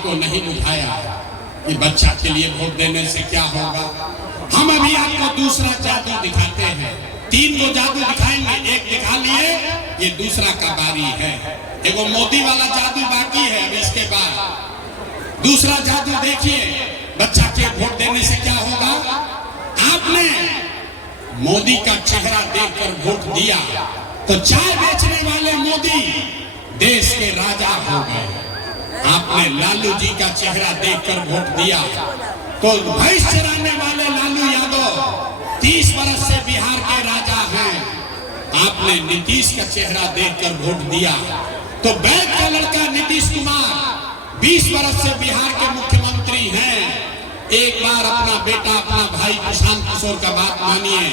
को नहीं उठाया कि बच्चा के लिए वोट देने से क्या होगा। हम अभी आपको दूसरा जादू दिखाते हैं। 3 गो जादू दिखाएंगे, एक दिखा लिए, ये दूसरा का बारी है। एगो मोदी वाला जादू बाकी है। अब इसके बाद दूसरा जादू देखिए, बच्चा के वोट देने से क्या होगा। आपने मोदी का चेहरा देखकर वोट दिया तो चाय बेचने वाले मोदी देश के राजा हो गए। आपने लालू जी का चेहरा देखकर वोट दिया तो भैंस चराने वाले लालू यादव 30 वर्ष से बिहार के राजा हैं। आपने नीतीश का चेहरा देखकर वोट दिया तो बैंक का लड़का नीतीश कुमार 20 वर्ष से बिहार के मुख्यमंत्री हैं। एक बार अपना बेटा, अपना भाई प्रशांत किशोर का बात मानिए,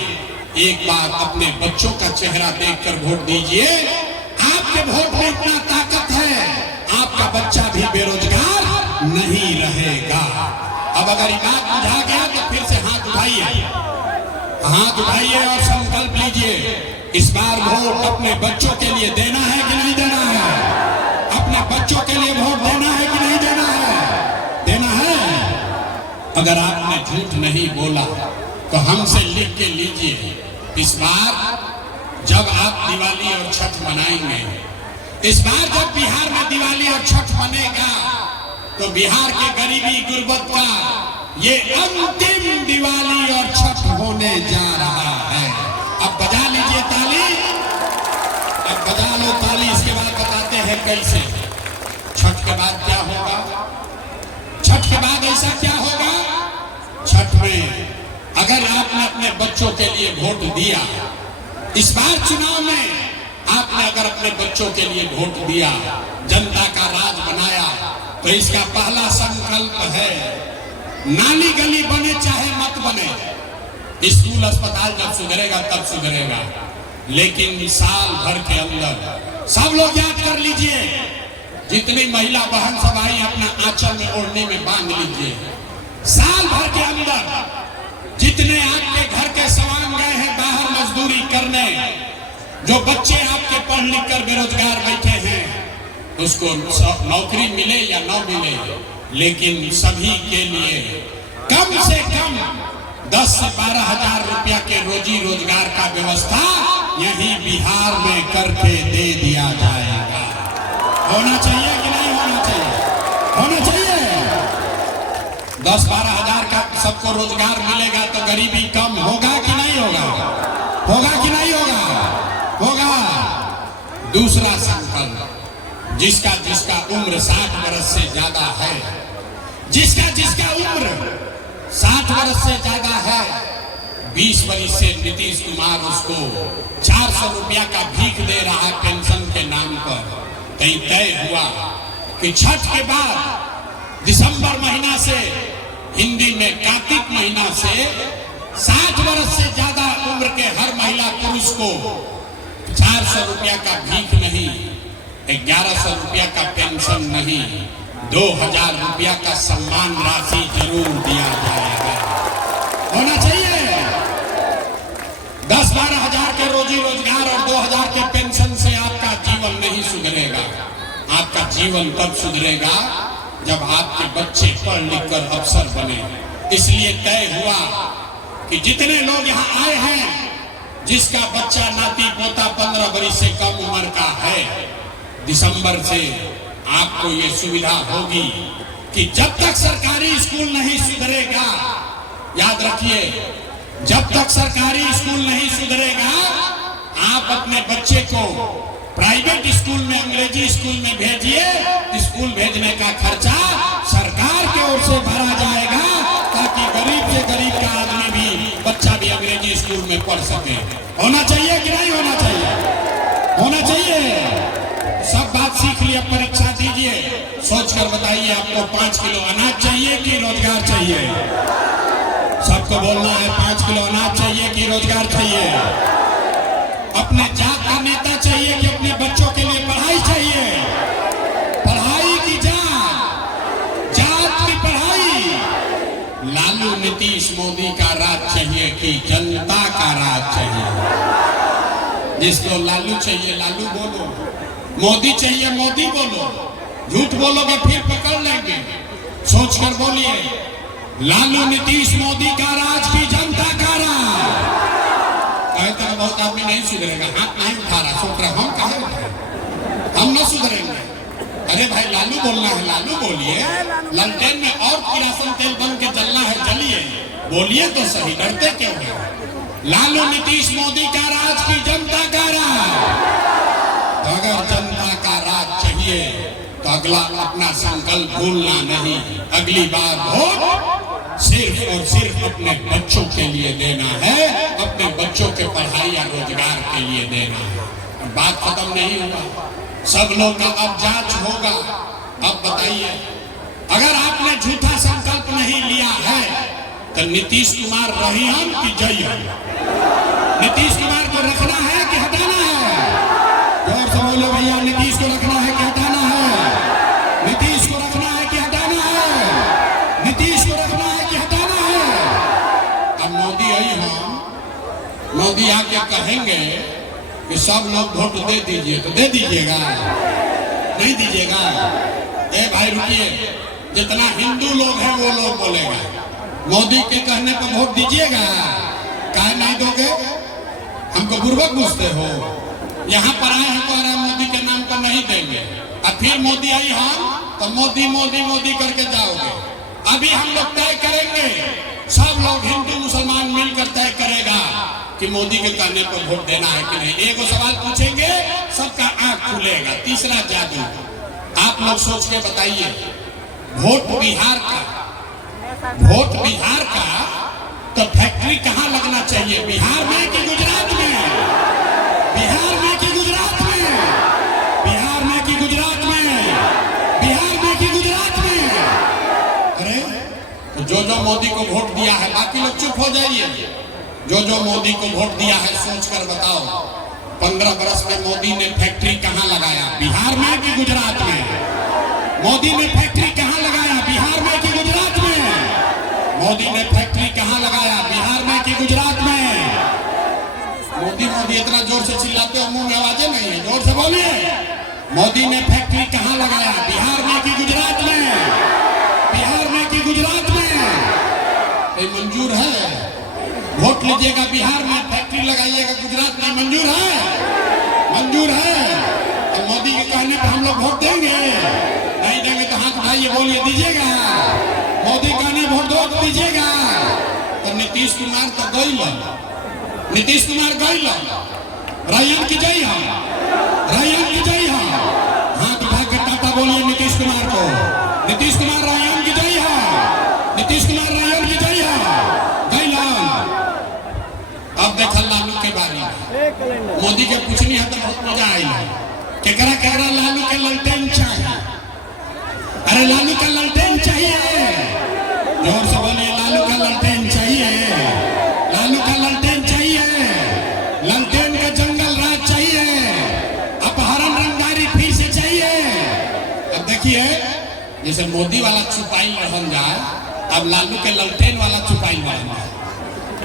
एक बार अपने बच्चों का चेहरा देखकर वोट दीजिए। आपके वोट में इतना ताकत है, आपका बच्चा भी बेरोजगार नहीं रहेगा। अब अगर ये बात बुझा गया तो फिर से हाथ उठाइए, हाथ उठाइए और संकल्प लीजिए, इस बार वोट अपने बच्चों के लिए देना है कि नहीं देना है। अपने बच्चों के लिए वोट देना है कि नहीं देना है। देना है। अगर आपने झूठ नहीं बोला तो हमसे लिख के लीजिए। इस बार जब आप दिवाली और छठ मनाएंगे, इस बार जब बिहार में दिवाली और छठ मनेगा तो बिहार के गरीबी गुर्बत का ये अंतिम दिवाली और छठ होने जा रहा है। अब बजा लीजिए ताली, अब बजा लो ताली। इसके बाद बताते हैं कैसे। छठ के बाद क्या होगा, छठ के बाद ऐसा क्या होगा। छठ में अगर आपने अपने बच्चों के लिए वोट दिया, इस बार चुनाव में आपने अगर अपने बच्चों के लिए वोट दिया, जनता का राज बनाया, तो इसका पहला संकल्प है, नाली गली बने चाहे मत बने, स्कूल अस्पताल जब सुधरेगा तब सुधरेगा, लेकिन साल भर के अंदर सब लोग याद कर लीजिए, जितनी महिला बहन सब आई अपना आंचल में ओढ़ने में बांध लीजिए। साल भर के अंदर जितने आपके घर के सवांग गए हैं बाहर मजदूरी करने, जो बच्चे आपके पढ़ लिख कर बेरोजगार बैठे हैं, उसको नौकरी मिले या न मिले, लेकिन सभी के लिए कम से कम 10 से 12 हजार रुपया के रोजी रोजगार का व्यवस्था यही बिहार में करके दे दिया जाएगा। होना चाहिए कि नहीं होना चाहिए। होना चाहिए। 10-12 हजार का सबको रोजगार मिलेगा तो गरीबी कम होगा कि नहीं होगा। होगा कि नहीं होगा। होगा। दूसरा संकल्प, जिसका जिसका उम्र 60 वर्ष से ज्यादा है, जिसका जिसका उम्र 60 वर्ष से ज्यादा है, 20 वर्ष से नीतीश कुमार उसको 400 रुपया का भीख दे रहा है पेंशन के नाम पर। कहीं तय हुआ कि छठ के बाद दिसंबर महीना से, हिंदी में कार्तिक महीना से 60 वर्ष से ज्यादा उम्र के हर महिला पुरुष को 400 रुपया का भीख नहीं, 1100 रुपया का पेंशन नहीं, 2000 रुपया का सम्मान राशि जरूर दिया जाएगा। होना चाहिए। 10-12 हजार के रोजी रोजगार और 2000 के पेंशन से आपका जीवन नहीं सुधरेगा। आपका जीवन तब सुधरेगा जब आपके बच्चे पढ़ लिख कर अफसर बने। इसलिए तय हुआ कि जितने लोग यहाँ आए हैं, जिसका बच्चा नाती पोता 15 वर्ष से कम उम्र का है, दिसंबर से आपको ये सुविधा होगी कि जब तक सरकारी स्कूल नहीं सुधरेगा, याद रखिए, जब तक सरकारी स्कूल नहीं सुधरेगा, आप अपने बच्चे को प्राइवेट स्कूल में, अंग्रेजी स्कूल में भेजिए। स्कूल भेजने का खर्चा सरकार की ओर से भरा जाएगा, ताकि गरीब से गरीब का आदमी भी, बच्चा भी अंग्रेजी स्कूल में पढ़ सके। होना चाहिए कि नहीं होना चाहिए। होना चाहिए। सब बात सीख लिया, परीक्षा दीजिए, सोचकर बताइए आपको 5 किलो अनाज चाहिए कि रोजगार चाहिए। सबको बोलना है 5 किलो अनाज चाहिए कि रोजगार चाहिए। अपने जात का नेता चाहिए कि अपने बच्चों के लिए पढ़ाई चाहिए। पढ़ाई की जात, जात की पढ़ाई। लालू नीतीश मोदी का राज चाहिए कि जनता का राज चाहिए। जिसको लालू चाहिए लालू बोलो, मोदी चाहिए मोदी बोलो, झूठ बोलोगे फिर पकड़ लेंगे। सोच कर बोलिए, लालू नीतीश मोदी का राज की जनता का राज। कहते हैं बहुत आदमी नहीं सुधरेगा, हाथ नहीं उठा रहा, सोच रहा हम कहाँ उठाए, हम न सुधरेंगे। अरे भाई लालू बोलना है, लालू बोलिए। ललटेन में और किरासन तेल बन के जलना है, जलिए, बोलिए तो सही, डरते क्यों है? लालू नीतीश मोदी का राज की जनता का राज। तो अगर जनता का राज चाहिए तो अगला अपना संकल्प भूलना नहीं। अगली बार वोट सिर्फ और सिर्फ अपने बच्चों के लिए देना है, अपने बच्चों के पढ़ाई या रोजगार के लिए देना है। बात खत्म नहीं हुआ, सब लोग का अब जांच होगा। अब बताइए, अगर आपने झूठा संकल्प नहीं लिया है तो नीतीश कुमार रही हम कि जय हम? नीतीश कुमार को रखना है कि हटाना है? जोर से बोलो भैया, नीतीश को रखना है कि हटाना है? नीतीश को रखना है कि हटाना है? नीतीश को रखना है कि हटाना है? अब मोदी आई हम, मोदी आके कहेंगे कि सब लोग वोट दे दीजिए, तो दे दीजिएगा? नहीं दीजिएगा? ए भाई रुकिए, जितना हिंदू लोग हैं वो लोग बोलेगा, मोदी के कहने पर वोट दीजिएगा? काहे नहीं दोगे? हमको बुर्बक पूछते हो? यहाँ पर आए हैं तो मोदी के नाम पर नहीं देंगे, और फिर मोदी आई हम तो मोदी मोदी मोदी करके जाओगे। अभी हम लोग तय करेंगे, सब लोग हिंदू मुसलमान मिलकर तय करेगा कि मोदी के कहने पर वोट देना है कि नहीं। एक सवाल पूछेंगे, सबका आंख खुलेगा। तीसरा जादू, आप लोग सोच के बताइए, वोट बिहार का, वोट बिहार का तो फैक्ट्री कहाँ लगना चाहिए? बिहार में कि गुजरात में? बिहार में कि गुजरात में? बिहार में कि गुजरात में? बिहार में कि गुजरात में? अरे तो जो मोदी को वोट दिया है, बाकी लोग चुप हो जाइए। जो मोदी को वोट दिया है सोच कर बताओ, 15 बरस में मोदी ने फैक्ट्री कहाँ लगाया? बिहार में कि गुजरात में? मोदी ने फैक्ट्री कहाँ लगाया? बिहार में कि गुजरात में? मोदी ने फैक्ट्री कहाँ लगाया? बिहार में कि गुजरात में? मोदी मोदी इतना जोर से चिल्लाते हो, मुंह में आवाजें नहीं है, जोर से बोलिए। मोदी ने फैक्ट्री कहाँ लगाया? बिहार में कि गुजरात में? बिहार में कि गुजरात में? ये मंजूर है? वोट लीजिएगा, बिहार में फैक्ट्री लगाइएगा, गुजरात में मंजूर है? मंजूर है? तो मोदी के कहने पर हम लोग वोट देंगे? नहीं देंगे तो हाथ उठाइए, बोलिए दीजिएगा? मोदी कहने वोट दो तो दीजिएगा? तो नीतीश कुमार तो गई, नीतीश कुमार गई, रैयन की जय हम, रैयन की जय हम। हाथ उठा के टाटा बोलिए नीतीश कुमार को। नीतीश कुमार रैयन की जय हम, नीतीश कुमार रैयन की जय हम। अब देखा लालू के बारे में, मोदी के पूछनी है तो बहुत मजा आई। केकरा केकरा लालू के ललटेन चाहिए? अरे लालू का ललटेन चाहिए? जोर से बोलिए, लालू का ललटेन चाहिए? लालू का ललटेन चाहिए? ललटेन का जंगल राज चाहिए? अपहरण रंगदारी फिर से चाहिए? अब देखिए, जैसे मोदी वाला छुपाई बढ़न जाए, अब लालू के ललटेन वाला छुपाई बढ़न जाए,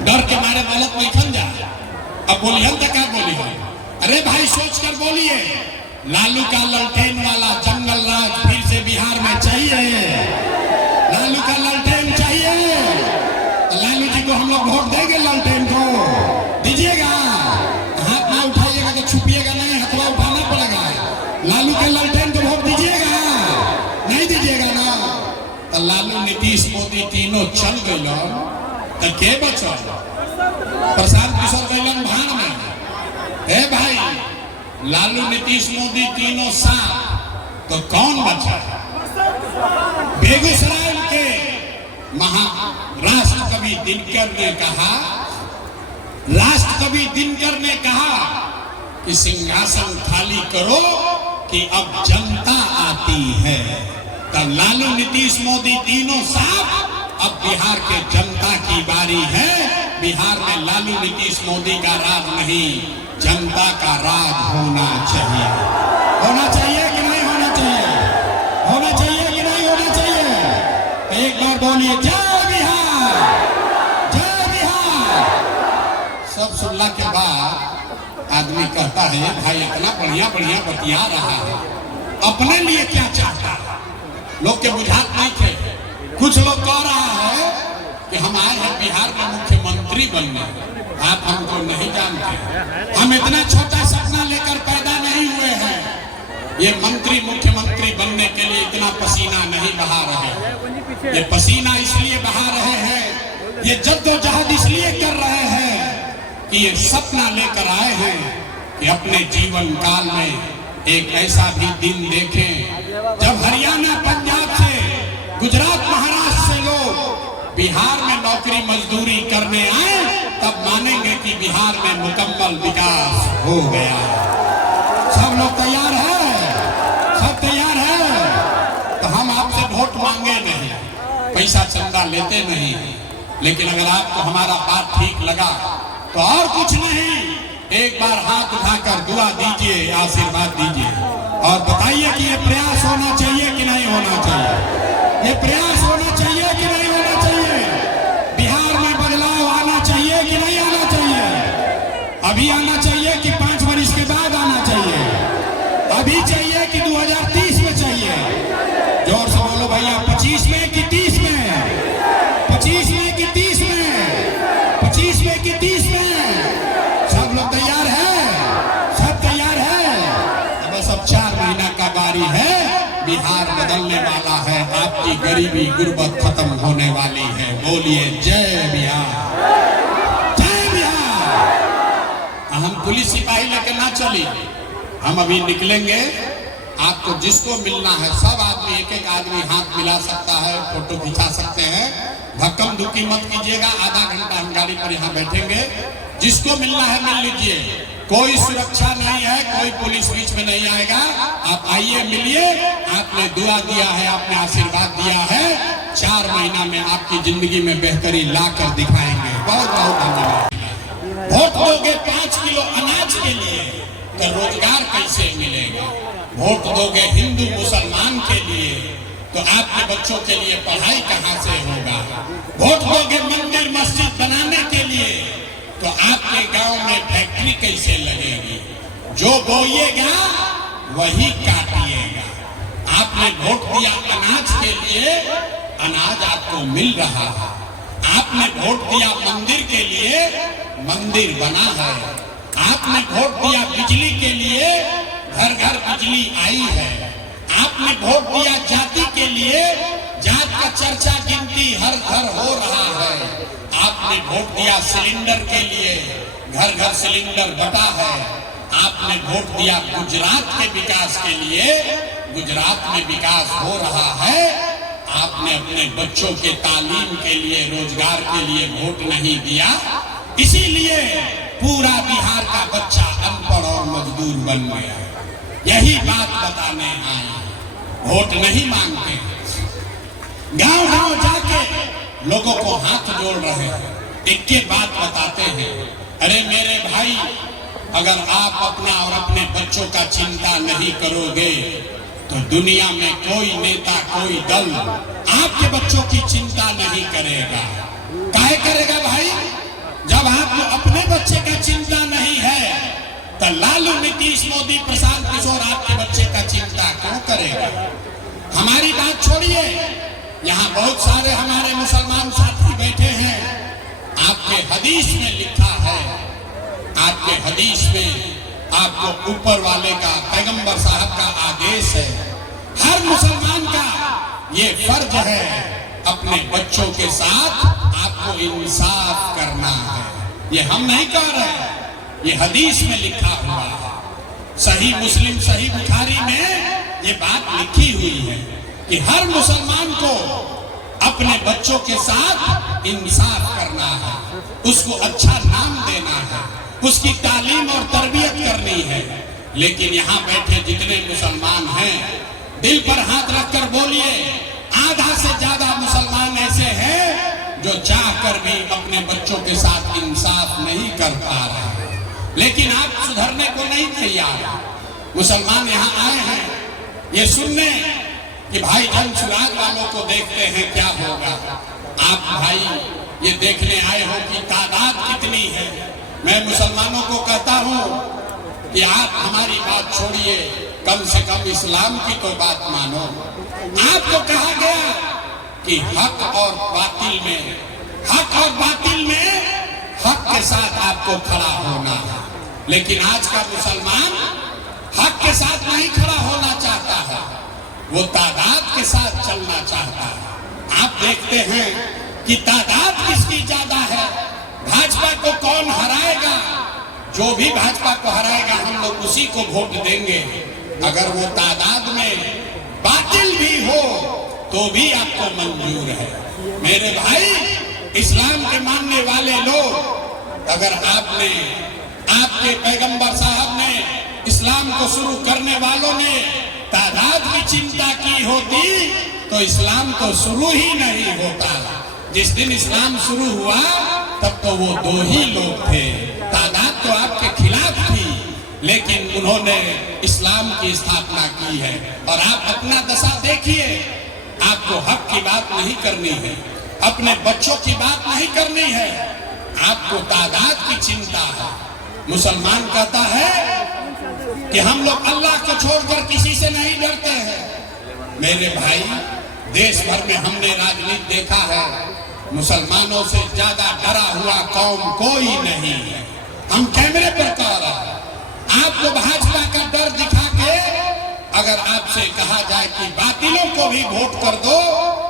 डर के मारे गलत नहीं खन जाए। अब बोलिए हम क्या बोली हम? अरे भाई सोच कर बोलिए, लालू का ललटेन वाला जंगल राज फिर से बिहार में चाहिए? लालू का ललटेन चाहिए? तो लालू जी को हम लोग वोट देंगे, ललटेन को दीजिएगा? हाथ ना उठाइएगा तो छुपिएगा नहीं, हथवा उठाना पड़ेगा। लालू के ललटेन को वोट दीजिएगा? नहीं दीजिएगा ना? तो लालू नीतीश मोदी तीनों चल गए तो के बचल? प्रशांत किशोर गैलन भान में। ए भाई, लालू नीतीश मोदी तीनों साथ, तो कौन बचा? बेगूसराय के राष्ट्र कवि दिनकर ने कहा, राष्ट्र कवि दिनकर ने कहा कि सिंहासन खाली करो कि अब जनता आती है। तब लालू नीतीश मोदी तीनों साथ, अब बिहार के जनता की बारी है। बिहार में लालू नीतीश मोदी का राज नहीं, जनता का राज होना चाहिए। होना चाहिए कि नहीं होना चाहिए? होना चाहिए कि नहीं होना चाहिए? एक बार बोलिए, जय बिहार, जय बिहार। सब सुनला के बाद आदमी कहता है, भाई इतना बढ़िया बढ़िया बतिया रहा है, अपने लिए क्या चाहता है, लोग के बुझात नहीं थे। कुछ लोग कह रहा है कि हम आए हैं बिहार में मुख्यमंत्री बनने, आप हमको नहीं जानते, हम इतना छोटा सपना लेकर पैदा नहीं हुए हैं। ये मंत्री मुख्यमंत्री बनने के लिए इतना पसीना नहीं बहा रहे, ये पसीना इसलिए बहा रहे हैं, ये जद्दोजहद इसलिए कर रहे हैं कि ये सपना लेकर आए हैं कि अपने जीवन काल में एक ऐसा भी दिन देखें जब हरियाणा पंजाब से गुजरात महाराष्ट्र से लोग बिहार में नौकरी मजदूरी करने आए, तब मानेंगे कि बिहार में मुकम्मल विकास हो गया। सब लोग तैयार है, सब तैयार है। तो हम आपसे वोट मांगे नहीं, पैसा चंदा लेते नहीं, लेकिन अगर आपको हमारा बात ठीक लगा तो और कुछ नहीं, एक बार हाथ उठाकर दुआ दीजिए, आशीर्वाद दीजिए और बताइए कि ये प्रयास होना चाहिए कि नहीं होना चाहिए, ये प्रयास होना चाहिए कि नहीं होना चाहिए, बिहार में बदलाव आना चाहिए कि नहीं आना चाहिए, अभी आना चाहिए कि 5 वर्ष के बाद आना चाहिए, अभी चाहिए कि 2030 में चाहिए। जोर से बोलो भैया, 25 में कि 30 में, 25 में कि 30 में, 25 में कि 30 में। सब लोग तैयार है, सब तैयार है। बस अब 4 महीना का बारी है, बिहार बदलने वाला है, आपकी गरीबी गुर्बत खत्म होने वाली है। बोलिए जय बिहार, जय बिहार। हम पुलिस सिपाही लेकर ना चली, हम अभी निकलेंगे। आपको जिसको मिलना है सब आदमी, एक एक आदमी हाथ मिला सकता है, फोटो खिंचा सकते हैं। धक्कम धुक्की मत कीजिएगा, आधा घंटा हम गाड़ी पर यहाँ बैठेंगे। जिसको मिलना है मिल लीजिए, कोई सुरक्षा नहीं है, कोई पुलिस बीच में नहीं आएगा। आप आइए, मिलिए। आपने दुआ दिया है, आपने आशीर्वाद दिया है, 4 महीना में आपकी जिंदगी में बेहतरी ला कर दिखाएंगे। बहुत बहुत धन्यवाद। वोट दोगे 5 किलो अनाज के लिए तो रोजगार कैसे मिलेगा? वोट दोगे हिंदू मुसलमान के लिए तो आपके बच्चों के लिए पढ़ाई कहाँ से होगा? वोट दोगे मंदिर मस्जिद बनाने के लिए तो आपके गांव में फैक्ट्री कैसे लगेगी? जो बोइएगा वही काटिएगा। आपने वोट दिया अनाज के लिए, अनाज आपको मिल रहा है। आपने वोट दिया मंदिर के लिए, मंदिर बना है। आपने वोट दिया बिजली के लिए, घर घर बिजली आई है। आपने वोट दिया जाति के लिए, जात का चर्चा गिनती हर घर हो रहा है। आपने वोट दिया सिलेंडर के लिए, घर घर सिलेंडर बटा है। आपने वोट दिया गुजरात के विकास के लिए, गुजरात में विकास हो रहा है। आपने अपने बच्चों के तालीम के लिए, रोजगार के लिए वोट नहीं दिया, इसीलिए पूरा बिहार का बच्चा अनपढ़ और मजदूर बन गया। यही बात बताने आए, वोट नहीं मांगते, गांव गांव जाके लोगों को हाथ जोड़ रहे हैं, एक के बात बताते हैं। अरे मेरे भाई, अगर आप अपना और अपने बच्चों का चिंता नहीं करोगे तो दुनिया में कोई नेता, कोई दल आपके बच्चों की चिंता नहीं करेगा। काहे करेगा भाई? जब आपको अपने बच्चे का चिंता नहीं है तो लालू, नीतीश, मोदी, प्रशांत किशोर आपके बच्चे का चिंता क्यों करेगा? हमारी बात छोड़िए, यहाँ बहुत सारे हमारे मुसलमान साथी बैठे हैं। आपके हदीस में लिखा है, आपके हदीस में आपको ऊपर वाले का, पैगंबर साहब का आदेश है। हर मुसलमान का ये फर्ज है, अपने बच्चों के साथ आपको इंसाफ करना है। ये हम नहीं कह रहे, ये हदीस में लिखा हुआ है। सही मुस्लिम, सही बुखारी में ये बात लिखी हुई है कि हर मुसलमान को अपने बच्चों के साथ इंसाफ करना है, उसको अच्छा नाम देना है, उसकी तालीम और तरबियत करनी है। लेकिन यहाँ बैठे जितने मुसलमान हैं, दिल पर हाथ रखकर बोलिए, आधा से ज्यादा मुसलमान ऐसे हैं जो चाहकर भी अपने बच्चों के साथ इंसाफ नहीं कर पा रहे। लेकिन आप सुधरने को नहीं तैयार। मुसलमान यहाँ आए हैं ये सुनने कि भाई जनसुराग वालों को देखते हैं क्या होगा। आप भाई ये देखने आए हो कि तादाद कितनी है। मैं मुसलमानों को कहता हूँ कि आप हमारी बात छोड़िए, कम से कम इस्लाम की तो बात मानो। आपको कहा गया कि हक और बातिल में हक के साथ आपको खड़ा होना है, लेकिन आज का मुसलमान हक के साथ नहीं खड़ा होना चाहता है, वो तादाद के साथ चलना चाहता है। आप देखते हैं कि तादाद किसकी ज्यादा है, भाजपा को कौन हराएगा, जो भी भाजपा को हराएगा हम लोग उसी को वोट देंगे। अगर वो तादाद में बातिल भी हो तो भी आपको मंजूर है। मेरे भाई, इस्लाम के मानने वाले लोग, अगर आपके पैगंबर साहब ने, इस्लाम को शुरू करने वालों ने तादाद की चिंता की होती तो इस्लाम तो शुरू ही नहीं होता। जिस दिन इस्लाम शुरू हुआ तब तो वो 2 ही लोग थे, तादाद तो आपके खिलाफ थी, लेकिन उन्होंने इस्लाम की स्थापना की है। और आप अपना दशा देखिए, आपको हक की बात नहीं करनी है, अपने बच्चों की बात नहीं करनी है, आपको तादाद की चिंता है। मुसलमान कहता है कि हम लोग अल्लाह को छोड़कर किसी से नहीं डरते हैं। मेरे भाई, देश भर में हमने राजनीति देखा है, मुसलमानों से ज्यादा डरा हुआ कौम कोई नहीं है। हम कैमरे पर कह रहे हैं, आपको भाजपा का डर दिखा के अगर आपसे कहा जाए कि बातिलों को भी वोट कर दो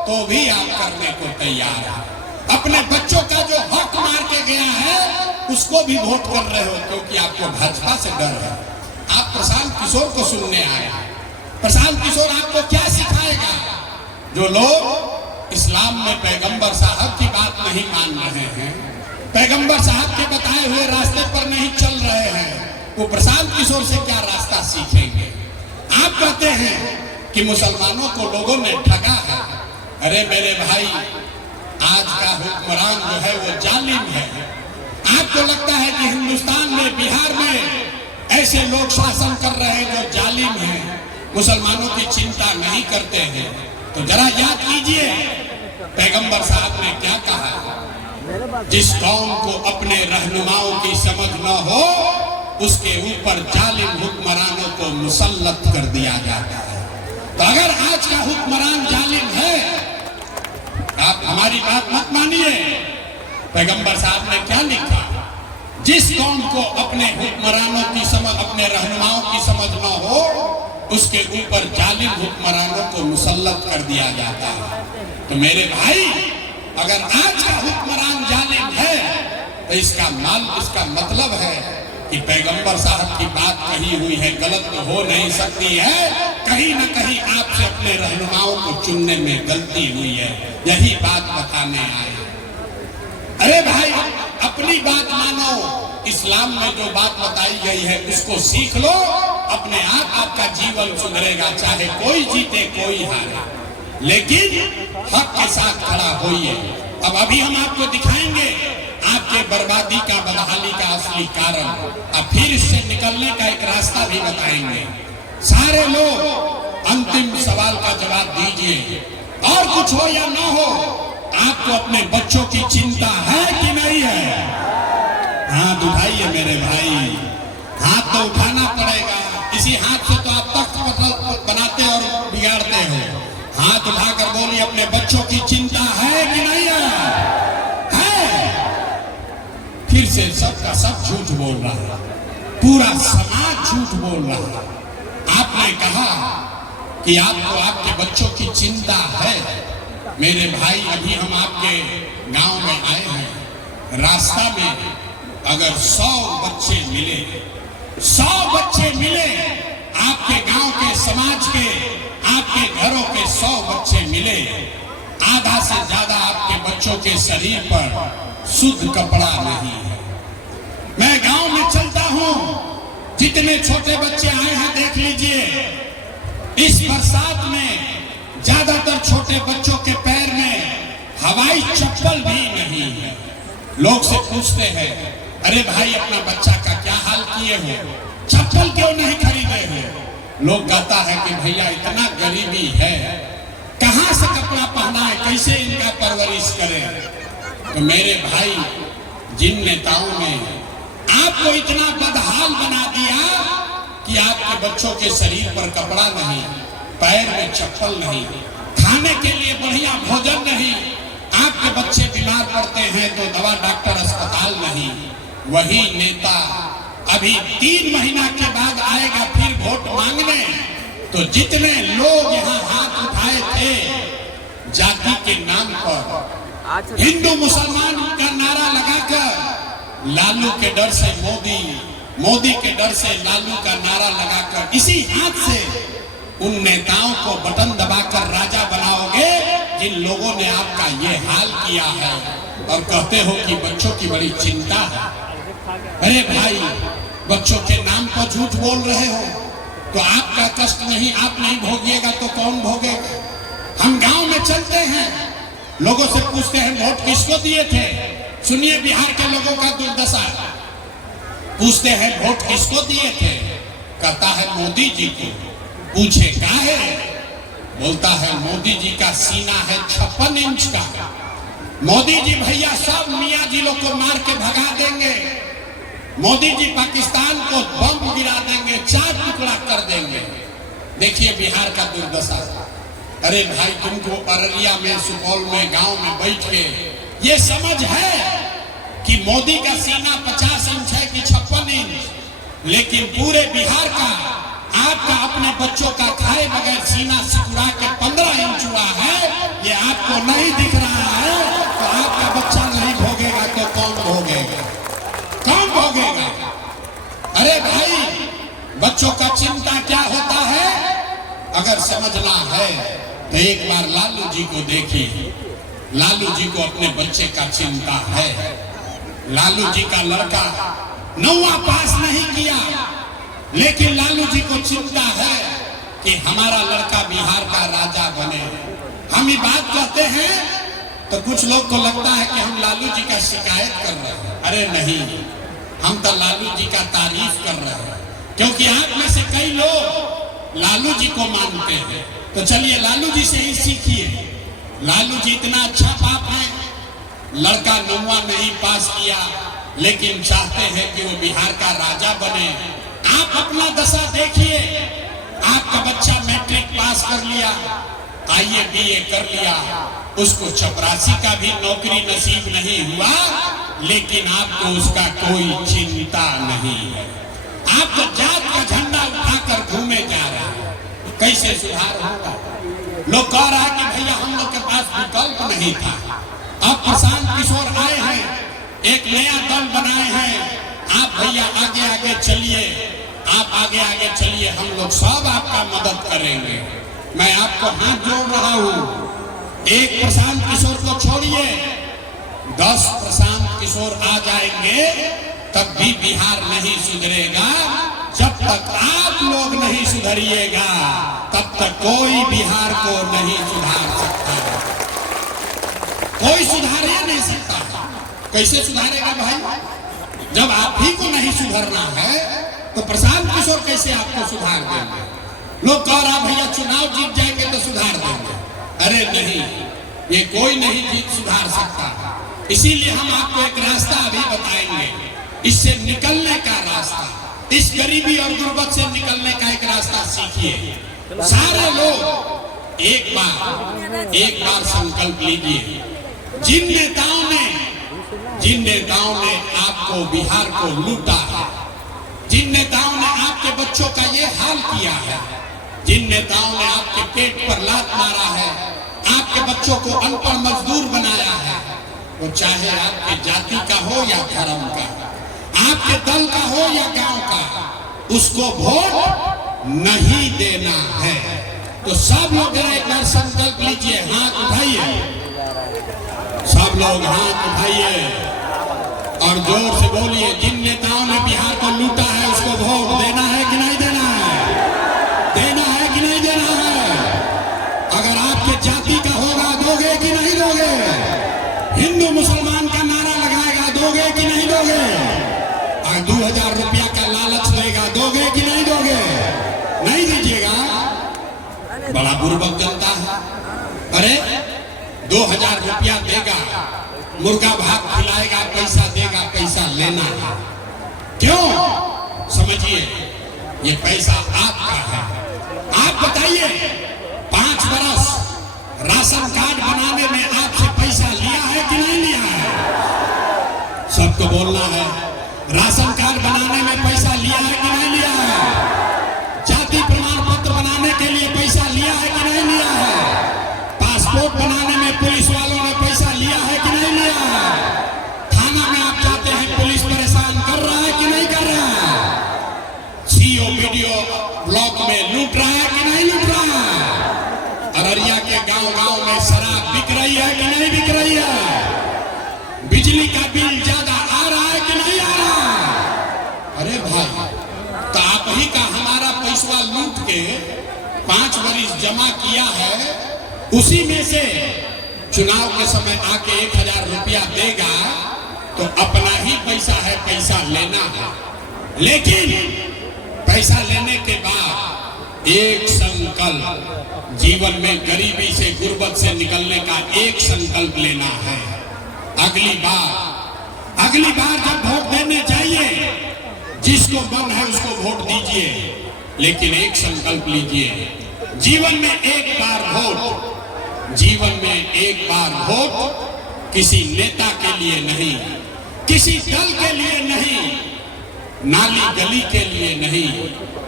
तो भी आप करने को तैयार हैं। अपने बच्चों का जो हक मार के गया है उसको भी वोट कर रहे हो, क्योंकि आपको भाजपा से डर है। आप प्रशांत किशोर को सुनने आए, प्रशांत किशोर आपको क्या सिखाएगा? जो लोग इस्लाम में पैगंबर साहब की बात नहीं मान रहे हैं, पैगंबर साहब के बताए हुए रास्ते पर नहीं चल रहे हैं, वो प्रशांत किशोर से क्या रास्ता सीखेंगे? आप कहते हैं कि मुसलमानों को लोगों ने ठगा है। अरे मेरे भाई, आज का हुक्मरान जो है वो जालिम है। आपको लगता है कि हिंदुस्तान में, बिहार में ऐसे लोग शासन कर रहे हैं जो जालिम हैं, मुसलमानों की चिंता नहीं करते हैं? तो जरा याद कीजिए पैगंबर साहब ने क्या कहा, जिस कौम को अपने रहनुमाओं की समझ न हो उसके ऊपर जालिम हुक्मरानों को मुसल्लत कर दिया जाता है। तो अगर आज का हुक्मरान जालिम है, आप हमारी बात मत मानिए। पैगंबर साहब ने क्या लिखा, जिस कौम को अपने हुक्मरानों की समझ, अपने रहनुमाओं की समझ न हो उसके ऊपर जालिम हुक्मरानों को मुसल्लत कर दिया जाता है। तो मेरे भाई, अगर आज का हुक्मरान जालिम है तो इसका मतलब है कि पैगंबर साहब की बात कही हुई है, गलत तो हो नहीं सकती है, कहीं न कहीं आपसे अपने रहनुमाओं को चुनने में गलती हुई है, यही बात बताने आए। अरे भाई, अपनी बात मानो, इस्लाम में जो बात बताई गई है उसको सीख लो, अपने आप आपका जीवन सुधरेगा, चाहे कोई जीते कोई हारे, लेकिन हक के साथ खड़ा होइए। अब अभी हम आपको दिखाएंगे आपके बर्बादी का, बदहाली का असली कारण, अब फिर इससे निकलने का एक रास्ता भी बताएंगे। सारे लोग अंतिम सवाल का जवाब दीजिए, और कुछ हो या ना हो, आपको अपने बच्चों की चिंता है कि नहीं है? हाथ उठाइए मेरे भाई, हाथ तो उठाना पड़ेगा, इसी हाथ से तो आप तख्त बनाते और बिगाड़ते हो। हाथ उठाकर बोलिए, अपने बच्चों की चिंता है कि नहीं है? फिर से सबका सब झूठ बोल रहा है, पूरा समाज झूठ बोल रहा है। आपने कहा कि आपको आपके बच्चों की चिंता है। मेरे भाई, अभी हम आपके गांव में आए हैं, रास्ता में अगर 100 बच्चे मिले, 100 बच्चे मिले, आपके गांव के, समाज के, आपके घरों के 100 बच्चे मिले, आधा से ज्यादा आपके बच्चों के शरीर पर शुद्ध कपड़ा नहीं है। मैं गांव में चलता हूं, जितने छोटे बच्चे आए हैं देख लीजिए, इस बरसात में ज्यादातर छोटे बच्चों के पैर में हवाई चप्पल भी नहीं है। लोग से पूछते हैं, अरे भाई, अपना बच्चा का क्या हाल किए हो, चप्पल क्यों नहीं खरीदे हो? लोग कहता है कि भैया इतना गरीबी है, कहां से कपड़ा पहना है, कैसे इनका परवरिश करें? तो मेरे भाई, जिन नेताओं ने आपको इतना बदहाल बना दिया कि आपके बच्चों के शरीर पर कपड़ा नहीं, पैर में चप्पल नहीं, खाने के लिए बढ़िया भोजन नहीं, आपके बच्चे बीमार पड़ते हैं तो दवा डॉक्टर अस्पताल नहीं, वही नेता अभी 3 महीना के बाद आएगा फिर वोट मांगने। तो जितने लोग यहाँ हाथ उठाए थे जाति के नाम पर, हिंदू मुसलमान का नारा लगाकर, लालू के डर से मोदी, मोदी के डर से लालू का नारा लगाकर, इसी हाथ से उन नेताओं को बटन दबाकर राजा बनाओगे जिन लोगों ने आपका ये हाल किया है, और कहते हो कि बच्चों की बड़ी चिंता है। अरे भाई, बच्चों के नाम पर झूठ बोल रहे हो तो आपका कष्ट नहीं, आप नहीं भोगिएगा तो कौन भोगेगा? हम गांव में चलते हैं, लोगों से पूछते हैं वोट किसको दिए थे। सुनिए बिहार के लोगों का दुर्दशा। पूछते हैं वोट किसको दिए थे, कहता है मोदी जी को। पूछे क्या है, बोलता है मोदी जी का सीना है 56 इंच का। मोदी जी भैया सब मियाँ जी लोग को मार के भगा देंगे, मोदी जी पाकिस्तान को बम गिरा देंगे, 4 टुकड़ा कर देंगे। देखिए बिहार का दुर्दशा। अरे भाई, तुमको अररिया में, सुपौल में, गांव में बैठ के ये समझ है कि मोदी का सीना 50 इंच है कि 56 इंच, लेकिन पूरे बिहार का आपका अपने बच्चों का खाए बगैर सीना सिकुड़ा के 15 इंच हुआ है, ये आपको नहीं दिख रहा है। तो आपका बच्चा नहीं भोगेगा तो कौन भोगेगा? कौन भोगेगा? अरे भाई, बच्चों का चिंता क्या होता है? अगर समझना है तो एक बार लालू जी को देखिए। लालू जी को अपने बच्चे का चिंता है। लालू जी का लड़का 9वां पास नहीं किया, लेकिन लालू जी को चिंता है कि हमारा लड़का बिहार का राजा बने। हम ये बात कहते हैं तो कुछ लोग को लगता है कि हम लालू जी का शिकायत कर रहे हैं। अरे नहीं, हम तो लालू जी का तारीफ कर रहे हैं, क्योंकि आप में से कई लोग लालू जी को मानते हैं। तो चलिए लालू जी से ही सीखिए। लालू जी इतना अच्छा बाप है, लड़का 9वां नहीं पास किया, लेकिन चाहते हैं कि वो बिहार का राजा बने। आप अपना दशा देखिए। आपका बच्चा मैट्रिक पास कर लिया, IAA BA कर लिया, उसको चपरासी का भी नौकरी नसीब नहीं हुआ, लेकिन आपको उसका कोई चिंता नहीं है। आप तो जात का झंडा उठाकर घूमे जा रहे हैं। कैसे सुधार होगा? लोग कह रहा है कि भैया हम लोग के पास विकल्प नहीं था। अब प्रशांत किशोर आए हैं, एक नया दल बनाए हैं। आप भैया आगे आगे चलिए, आप आगे आगे चलिए, हम लोग सब आपका मदद करेंगे। मैं आपको हाथ जोड़ रहा हूँ। एक प्रशांत किशोर को छोड़िए, 10 प्रशांत किशोर आ जाएंगे तब भी बिहार नहीं सुधरेगा। जब तक आप लोग नहीं सुधरिएगा तब तक कोई बिहार को नहीं सुधार सकता। कोई सुधार ही नहीं सकता। कैसे सुधारेगा भाई? जब आप ही को नहीं सुधरना है तो प्रशांत किशोर कैसे आपको सुधार देंगे? लोग कह रहा भैया चुनाव जीत जाएंगे तो सुधार देंगे। अरे नहीं, ये कोई नहीं जीत सुधार सकता। इसीलिए हम आपको एक रास्ता अभी बताएंगे, इससे निकलने का रास्ता, इस गरीबी और गुर्बत से निकलने का एक रास्ता सीखिए। सारे लोग एक बार संकल्प लीजिए। जिन नेताओं ने आपको बिहार को लूटा है, जिन नेताओं ने आपके बच्चों का ये हाल किया है, जिन नेताओं ने आपके पेट पर लात मारा है, आपके बच्चों को अनपढ़ मजदूर बनाया है, वो चाहे आपके जाति का हो या धर्म का, आपके दल का हो या गांव का, उसको वोट नहीं देना है। तो सब लोग एक बार संकल्प लीजिए, हाथ उठाइए, सब लोग हाथ उठाइए और जोर से बोलिए, जिन नेताओं ने बिहार को लूटा है उसको वोट देना है कि नहीं देना है? देना है कि नहीं देना है? अगर आपके जाति का होगा दोगे कि नहीं दोगे? हिंदू मुसलमान का नारा लगाएगा, दोगे कि नहीं दोगे? अगर 2000 रुपया का लालच देगा, दोगे कि नहीं दोगे? नहीं दीजिएगा। बड़ा बुर्बक जनता है। अरे 2000 रुपया देगा, मुर्गा भात खिलाएगा, पैसा देगा, पैसा लेना है। क्यों? समझिए, ये पैसा आपका है। आप बताइए, 5 बरस राशन कार्ड बनाने में आपसे पैसा लिया है कि नहीं लिया है? सबको बोलना है। राशन कार्ड बनाने में पैसा लिया है कि नहीं लिया है? जाति प्रमाण पत्र बनाने के लिए पैसा लिया है कि नहीं लिया है? पासपोर्ट बनाने में पुलिस वालों ने पैसा लिया है कि नहीं लिया है? थाना में आप जाते हैं, पुलिस परेशान कर रहा है कि नहीं कर रहा है? सीओ वीडियो ब्लॉक में लूट रहा है कि नहीं लूट रहा है? अररिया के गांव-गांव में शराब बिक रही है कि नहीं बिक रही है? बिजली का बिल ज्यादा आ रहा है कि नहीं आ रहा? अरे भाई, तो आप ही का हमारा पैसा लूट के 5 बरिस जमा किया है, उसी में से चुनाव के समय आके 1000 रुपया देगा तो अपना ही पैसा है, पैसा लेना है। लेकिन पैसा लेने के बाद एक संकल्प, जीवन में गरीबी से, गुर्बत से निकलने का एक संकल्प लेना है। अगली बार जब वोट देने जाइए, जिसको मन है उसको वोट दीजिए, लेकिन एक संकल्प लीजिए, जीवन में एक बार वोट किसी नेता के लिए नहीं, किसी दल के लिए नहीं, नाली गली के लिए नहीं,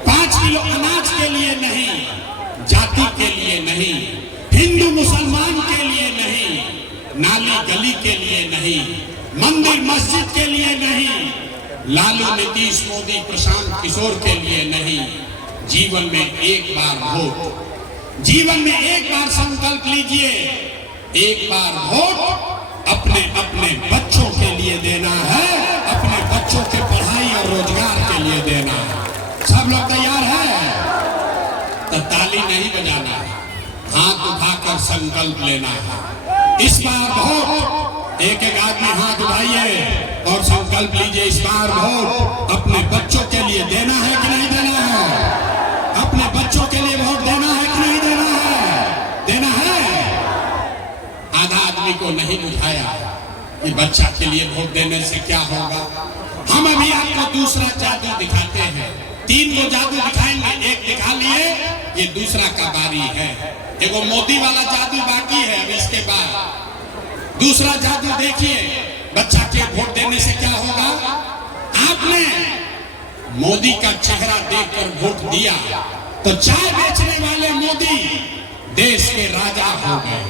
5 किलो अनाज के लिए नहीं, जाति के लिए नहीं, हिंदू मुसलमान के लिए नहीं, नाली गली के लिए नहीं, मंदिर मस्जिद के लिए नहीं, लालू नीतीश मोदी प्रशांत किशोर के लिए नहीं। जीवन में एक बार वोट, जीवन में एक बार संकल्प लीजिए, एक बार वोट अपने अपने बच्चों के लिए देना है, अपने बच्चों के पढ़ाई और रोजगार के लिए देना है। सब लोग तैयार हैं? तो ताली नहीं बजाना है, हाथ उठाकर संकल्प लेना है। इस बार वोट, एक आदमी हाथ उठाइए और संकल्प लीजिए, इस बार वोट अपने बच्चों के लिए देना है कि नहीं देना है? अपने बच्चों के लिए वोट देना है कि नहीं देना है? देना है। आधा आदमी को नहीं बुझाया कि बच्चा के लिए वोट देने से क्या होगा। हम अभी आपको दूसरा जादू दिखाते हैं। 3 वो जादू दिखाएंगे, एक दिखा लिए, ये दूसरा का बारी है। एगो मोदी वाला जादू बाकी है, अब इसके बाद दूसरा जादू देखिए। बच्चा के वोट देने से क्या होगा? आपने मोदी का चेहरा देखकर वोट दिया तो चाय बेचने वाले मोदी देश के राजा हो गए।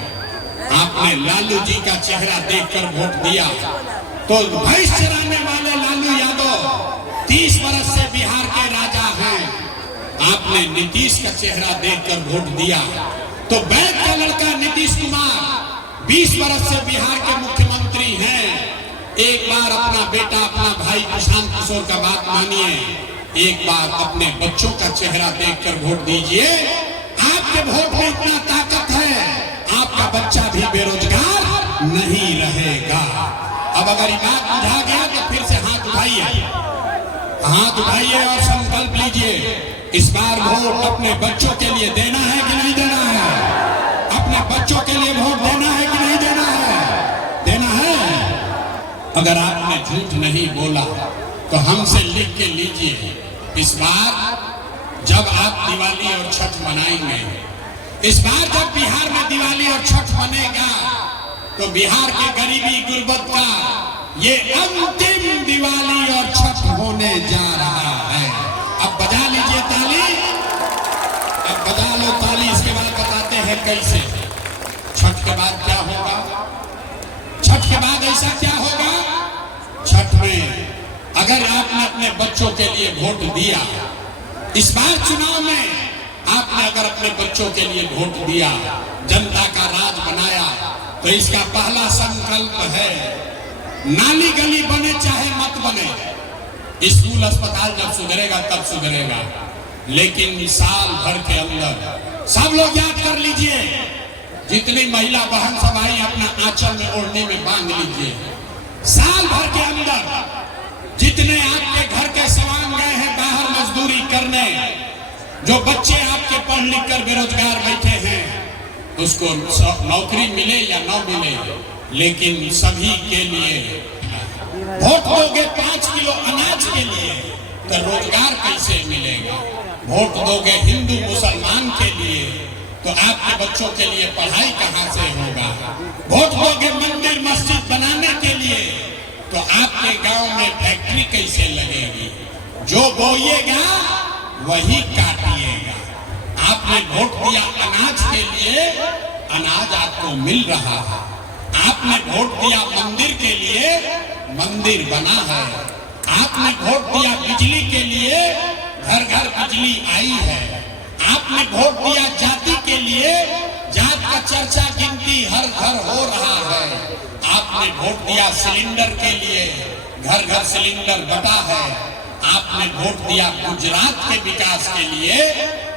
आपने लालू जी का चेहरा देखकर वोट दिया तो भैंस चराने वाले लालू यादव 30 वर्ष से बिहार के राजा हैं। आपने नीतीश का चेहरा देखकर वोट दिया तो बैग का लड़का नीतीश कुमार 20 वर्ष से बिहार के मुख्यमंत्री हैं। एक बार अपना बेटा, अपना भाई प्रशांत किशोर का बात मानिए, एक बार अपने बच्चों का चेहरा देखकर वोट दीजिए। आपके वोट में इतना ताकत है, आपका बच्चा भी बेरोजगार नहीं रहेगा। अब अगर ये बात बुझा गया तो फिर से हाथ उठाइए और संकल्प लीजिए, इस बार वोट अपने बच्चों के लिए देना है कि नहीं देना है? अपने बच्चों के लिए वोट देना है कि नहीं देना है? देना है। अगर आपने झूठ नहीं बोला तो हमसे लिख के लीजिए। इस बार जब आप दिवाली और छठ मनाएंगे, इस बार जब बिहार में दिवाली और छठ मनेगा तो बिहार की गरीबी गुर्बत का ये अंतिम दिवाली और छठ होने जा रहा है। अब बजा लीजिए ताली, अब बजा लो ताली। इसके बाद बताते हैं कैसे। छठ के बाद क्या होगा? छठ के बाद ऐसा क्या होगा? छठ में अगर आपने अपने बच्चों के लिए वोट दिया, इस बार चुनाव में आपने अगर अपने बच्चों के लिए वोट दिया, जनता का राज बनाया, तो इसका पहला संकल्प है, नाली गली बने चाहे मत बने, स्कूल अस्पताल जब सुधरेगा तब सुधरेगा, लेकिन साल भर के अंदर सब लोग याद कर लीजिए, जितनी महिला बहन सब आई अपना आंचल में ओढ़ने में बांध लीजिए। साल भर के अंदर जितने आपके घर के सवांग गए हैं बाहर मजदूरी करने, जो बच्चे आपके पढ़ लिख कर बेरोजगार बैठे हैं, उसको नौकरी मिले या न मिले, लेकिन सभी के लिए वोट दोगे 5 किलो अनाज के लिए, तो रोजगार कैसे मिलेगा? वोट दोगे हिंदू मुसलमान के लिए तो आपके बच्चों के लिए पढ़ाई कहाँ से होगा? वोट दोगे मंदिर मस्जिद बनाने के लिए तो आपके गांव में फैक्ट्री कैसे लगेगी? जो बोइएगा वही काटिएगा। आपने वोट दिया अनाज के लिए, अनाज आपको मिल रहा है। आपने वोट दिया मंदिर के लिए, मंदिर बना है। आपने वोट दिया बिजली के लिए, घर घर बिजली आई है। आपने वोट दिया जाति के लिए, जात का चर्चा गिनती हर घर हो रहा है। आपने वोट दिया सिलेंडर के लिए, घर घर सिलेंडर बटा है। आपने वोट दिया गुजरात के विकास के लिए,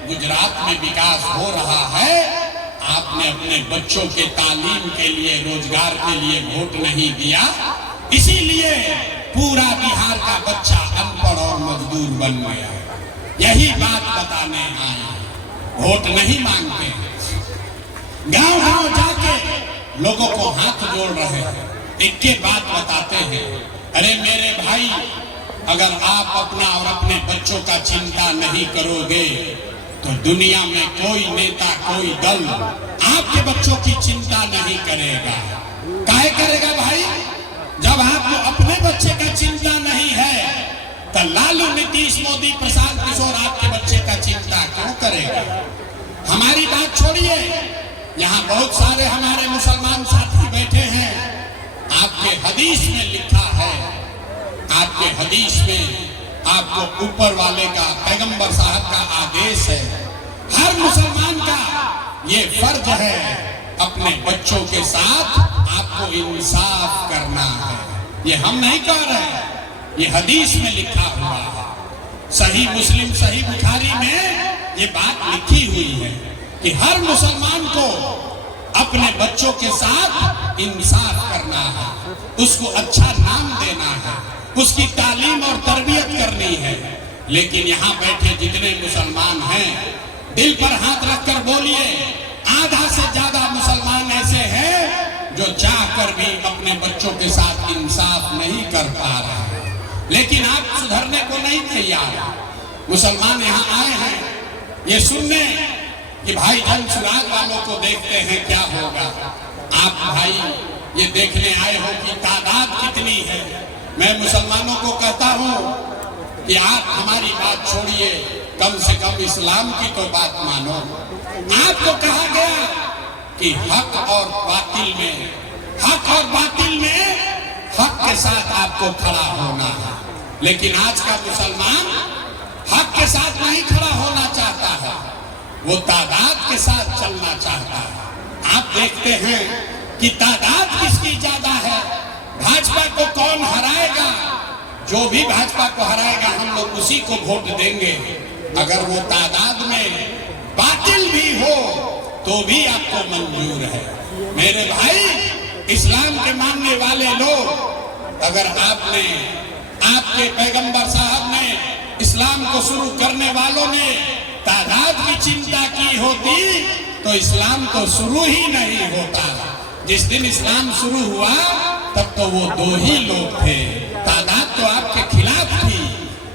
गुजरात में विकास हो रहा है। आपने अपने बच्चों के तालीम के लिए, रोजगार के लिए वोट नहीं दिया, इसीलिए पूरा बिहार का बच्चा अनपढ़ और मजदूर बन गया। यही बात बताने आए, वोट नहीं मांगते। गांव गांव जाके लोगों को हाथ जोड़ रहे हैं, एक के बात बताते हैं, अरे मेरे भाई, अगर आप अपना और अपने बच्चों का चिंता नहीं करोगे तो दुनिया में कोई नेता, कोई दल आपके बच्चों की चिंता नहीं करेगा। काहे करेगा भाई? जब आपको अपने बच्चे का चिंता नहीं है तो लालू, नीतीश, मोदी, प्रशांत किशोर आपके बच्चे का चिंता क्यों करेगा? हमारी बात छोड़िए, यहाँ बहुत सारे हमारे मुसलमान साथी बैठे हैं। आपके हदीस में लिखा है, आपके हदीस में आपको ऊपर वाले का, पैगंबर साहब का आदेश है, हर मुसलमान का ये फर्ज है अपने बच्चों के साथ आपको इंसाफ करना है। ये हम नहीं कह रहे, ये हदीस में लिखा हुआ है। सही मुस्लिम, सही बुखारी में ये बात लिखी हुई है कि हर मुसलमान को अपने बच्चों के साथ इंसाफ करना है, उसको अच्छा नाम देना है, उसकी तालीम और तरबियत करनी है। लेकिन यहाँ बैठे जितने मुसलमान हैं, दिल पर हाथ रखकर बोलिए, आधा से ज्यादा मुसलमान ऐसे हैं जो चाहकर भी अपने बच्चों के साथ इंसाफ नहीं कर पा रहे। लेकिन आप सुधरने को नहीं तैयार। मुसलमान यहाँ आए हैं ये सुनने कि भाई जन सुराग वालों को देखते हैं क्या होगा। आप भाई ये देखने आए हो कि तादाद कितनी है। मैं मुसलमानों को कहता हूँ कि आप हमारी बात छोड़िए, कम से कम इस्लाम की तो बात मानो। आपको कहा गया कि हक और बातिल में, हक और बातिल में हक के साथ आपको खड़ा होना है। लेकिन आज का मुसलमान हक के साथ नहीं खड़ा होना चाहता है, वो तादाद के साथ चलना चाहता है। आप देखते हैं कि तादाद किसकी ज्यादा है, भाजपा को कौन हराएगा। जो भी भाजपा को हराएगा हम लोग उसी को वोट देंगे। अगर वो तादाद में बातिल भी हो तो भी आपको मंजूर है। मेरे भाई, इस्लाम के मानने वाले लोग, अगर आपने, आपके पैगंबर साहब ने, इस्लाम को शुरू करने वालों ने तादाद की चिंता की होती तो इस्लाम तो शुरू ही नहीं होता। जिस दिन इस्लाम शुरू हुआ तब तो वो दो ही लोग थे, तादाद तो आपके खिलाफ थी,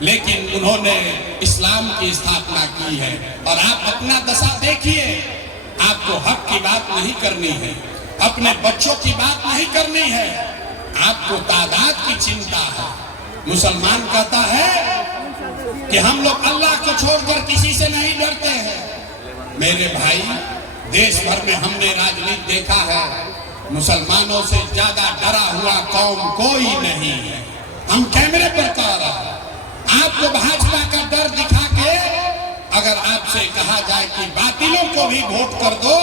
लेकिन उन्होंने इस्लाम की स्थापना की है। और आप अपना दशा देखिए, आपको हक की बात नहीं करनी है, अपने बच्चों की बात नहीं करनी है, आपको तादाद की चिंता है। मुसलमान कहता है कि हम लोग अल्लाह को छोड़कर किसी से नहीं डरते हैं। मेरे भाई, देश भर में हमने राजनीति देखा है, मुसलमानों से ज्यादा डरा हुआ कौम कोई नहीं है। हम कैमरे पर कह रहे हैं, आपको भाजपा का डर दिखा के अगर आपसे कहा जाए कि बातिलों को भी वोट कर दो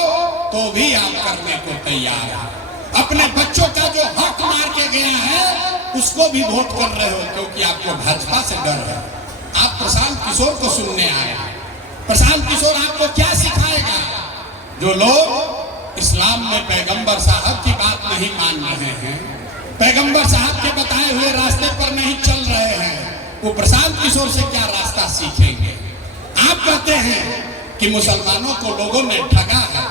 तो भी आप करने को तैयार हैं। अपने बच्चों का जो हक मार के गया है उसको भी वोट कर रहे हो क्योंकि आपको भाजपा से डर है। आप प्रशांत किशोर को सुनने आए, प्रशांत किशोर आपको क्या सिखाएगा? जो लोग इस्लाम में पैगंबर साहब की बात नहीं मान रहे हैं, पैगंबर साहब के बताए हुए रास्ते पर नहीं चल रहे हैं, वो प्रशांत किशोर से क्या रास्ता सीखेंगे? आप कहते हैं कि मुसलमानों को लोगों ने ठगा है।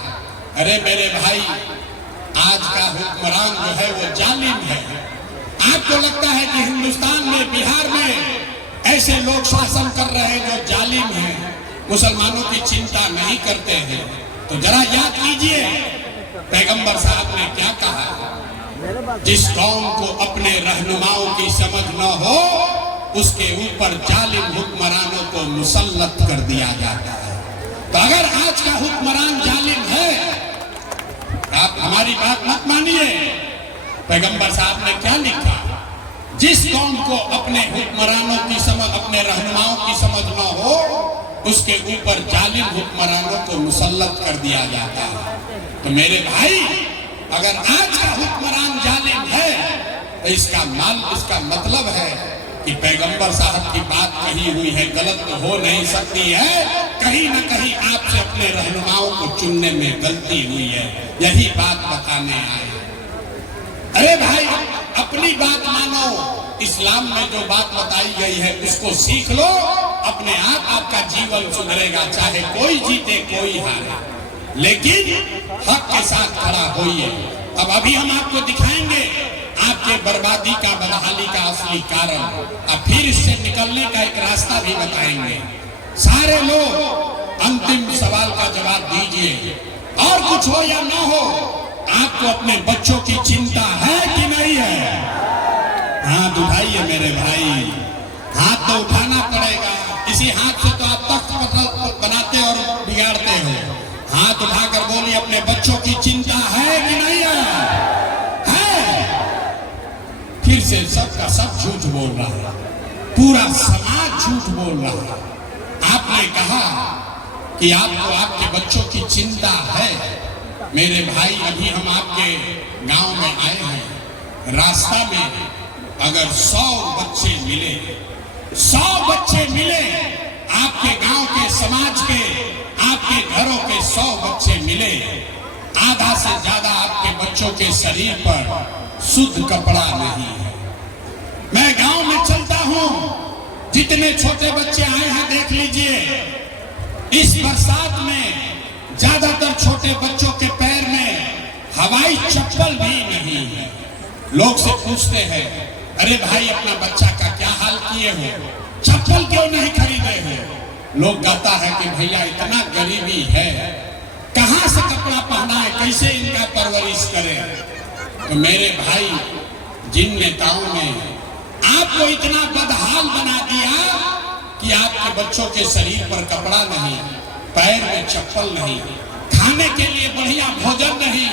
अरे मेरे भाई, आज का हुक्मरान जो है वो जालिम है। आपको लगता है कि हिंदुस्तान में, बिहार में ऐसे लोग शासन कर रहे हैं जो जालिम हैं, मुसलमानों की चिंता नहीं करते हैं। तो जरा याद कीजिए पैगंबर साहब ने क्या कहा, जिस कौम को अपने रहनुमाओं की समझ न हो उसके ऊपर जालिम हुक्मरानों को मुसल्लत कर दिया जाता है। तो अगर आज का हुक्मरान जालिम है, आप हमारी बात मत मानिए। पैगंबर साहब ने क्या लिखा, जिस कौम को अपने हुक्मरानों की समझ, अपने रहनुमाओं की समझ न हो उसके ऊपर जालिम हुक्मरानों को मुसल्लत कर दिया जाता है। तो मेरे भाई, अगर आज का हुक्मरान जालिम है तो इसका मतलब है कि पैगंबर साहब की बात कही हुई है, गलत तो हो नहीं सकती है। कहीं न कहीं आपसे अपने रहनुमाओं को चुनने में गलती हुई है, यही बात बताने आए। अरे भाई, अपनी बात मानो। इस्लाम में जो बात बताई गई है उसको सीख लो, अपने आप आपका जीवन सुधरेगा, चाहे कोई जीते कोई हारे, लेकिन हक के साथ खड़ा होइए। अब अभी हम आपको दिखाएंगे आपके बर्बादी का, बदहाली का असली कारण। अब फिर इससे निकलने का एक रास्ता भी बताएंगे। सारे लोग अंतिम सवाल का जवाब दीजिए, और कुछ हो या ना हो, आपको अपने बच्चों की चिंता है कि नहीं है? हाथ उठाइए मेरे भाई, हाथ तो उठाना पड़ेगा। इसी हाथ से तो आप तख्त बनाते और बिगाड़ते हो। हाथ उठाकर बोलिए, अपने बच्चों की चिंता है कि नहीं है? फिर से सबका सब झूठ बोल रहा है, पूरा समाज झूठ बोल रहा है। आपने कहा कि आपको आपके बच्चों की चिंता है। मेरे भाई, अभी हम आपके गांव में आए हैं, रास्ता में अगर 100 बच्चे मिले, 100 बच्चे मिले, आपके गांव के, समाज के, आपके घरों के 100 बच्चे मिले, आधा से ज्यादा आपके बच्चों के शरीर पर शुद्ध कपड़ा नहीं है। मैं गांव में चलता हूं, जितने छोटे बच्चे आए हैं देख लीजिए। इस बरसात में ज्यादातर छोटे बच्चों के पैर में हवाई चप्पल भी नहीं है। लोग से पूछते हैं, अरे भाई, अपना बच्चा का क्या हाल किए हो, चप्पल क्यों नहीं खरीदे हो? लोग कहता है कि भैया इतना गरीबी है, कहां से कपड़ा पहना है, कैसे इनका परवरिश करें? तो मेरे भाई, जिन नेताओं ने आपको इतना बदहाल बना दिया कि आपके बच्चों के शरीर पर कपड़ा नहीं, पैर में चप्पल नहीं, खाने के लिए बढ़िया भोजन नहीं,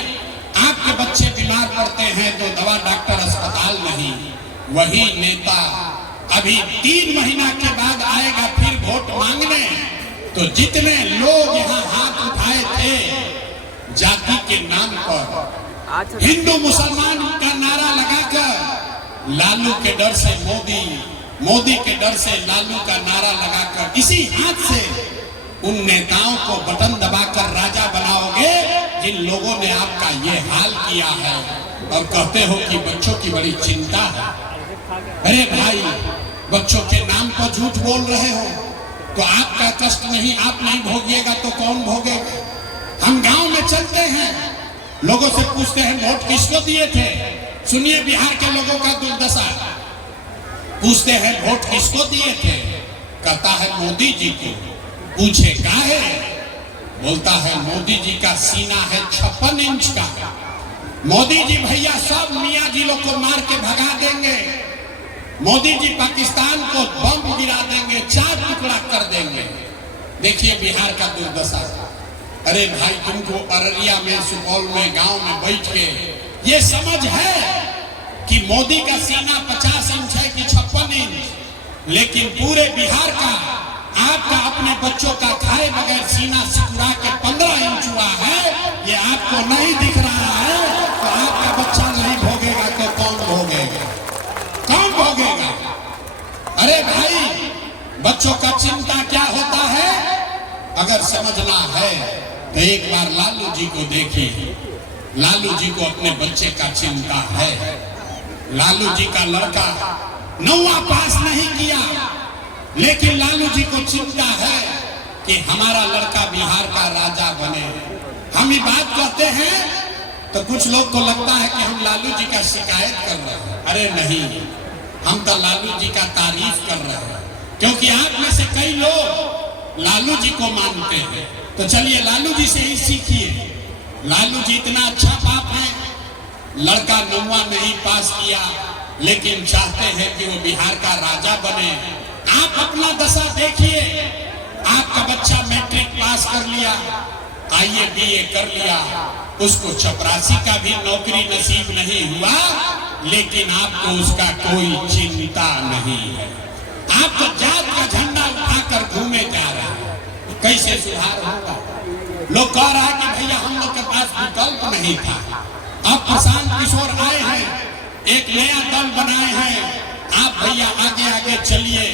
आपके बच्चे बीमार पड़ते हैं तो दवा डॉक्टर अस्पताल नहीं, वही नेता अभी 3 महीना के बाद आएगा फिर वोट मांगने। तो जितने लोग यहाँ हाथ उठाए थे जाति के नाम पर, हिंदू मुसलमान का नारा लगाकर, लालू के डर से मोदी, मोदी के डर से लालू का नारा लगाकर, इसी हाथ से उन नेताओं को बटन दबाकर राजा बनाओगे जिन लोगों ने आपका ये हाल किया है, और कहते हो कि बच्चों की बड़ी चिंता है। अरे भाई, बच्चों के नाम पर झूठ बोल रहे हो तो आपका कष्ट नहीं, आप नहीं भोगिएगा तो कौन भोगेगा? हम गांव में चलते हैं, लोगों से पूछते हैं वोट किसको दिए थे। सुनिए बिहार के लोगों का दुर्दशा। पूछते हैं वोट किसको दिए थे, कहता है मोदी जी को। पूछे काहे, बोलता है मोदी जी का सीना है 56 इंच का। मोदी जी भैया सब मियाँ जी लोग को मार के भगा देंगे, मोदी जी पाकिस्तान को बम गिरा देंगे, 4 टुकड़ा कर देंगे। देखिए बिहार का दुर्दशा। अरे भाई, तुमको अररिया में, सुपौल में, गांव में बैठ के ये समझ है कि मोदी का सीना 50 इंच है कि 56 इंच, लेकिन पूरे बिहार का, आपका अपने बच्चों का खाए बगैर सीना सिकुड़ा के 15 इंच हुआ है, ये आपको नहीं दिख रहा है। तो आपका बच्चा नहीं भोगेगा तो कौन भोगेगा? कौन भोगेगा? अरे भाई, बच्चों का चिंता क्या होता है? अगर समझना है तो एक बार लालू जी को देखिए। लालू जी को अपने बच्चे का चिंता है। लालू जी का लड़का 9वां पास नहीं किया, लेकिन लालू जी को चिंता है कि हमारा लड़का बिहार का राजा बने। हम ये बात कहते हैं तो कुछ लोग को लगता है कि हम लालू जी का शिकायत कर रहे हैं। अरे नहीं, हम तो लालू जी का तारीफ कर रहे हैं। क्योंकि आप में से कई लोग लालू जी को मानते हैं, तो चलिए लालू जी से ही सीखिए। लालू जी इतना अच्छा बाप है, लड़का 9वां नहीं पास किया लेकिन चाहते हैं कि वो बिहार का राजा बने। आप अपना दशा देखिए, आपका बच्चा मैट्रिक पास कर लिया, आईए बीए कर लिया, उसको चपरासी का भी नौकरी नसीब नहीं हुआ, लेकिन आपको उसका कोई चिंता नहीं है। आप तो जात का झंडा उठाकर घूमे जा रहे हैं। कैसे सुधार होगा? लोग कह रहा है कि भैया हम लोग के पास विकल्प नहीं था। अब प्रशांत किशोर आए हैं, एक नया दल बनाए हैं। आप भैया आगे आगे चलिए,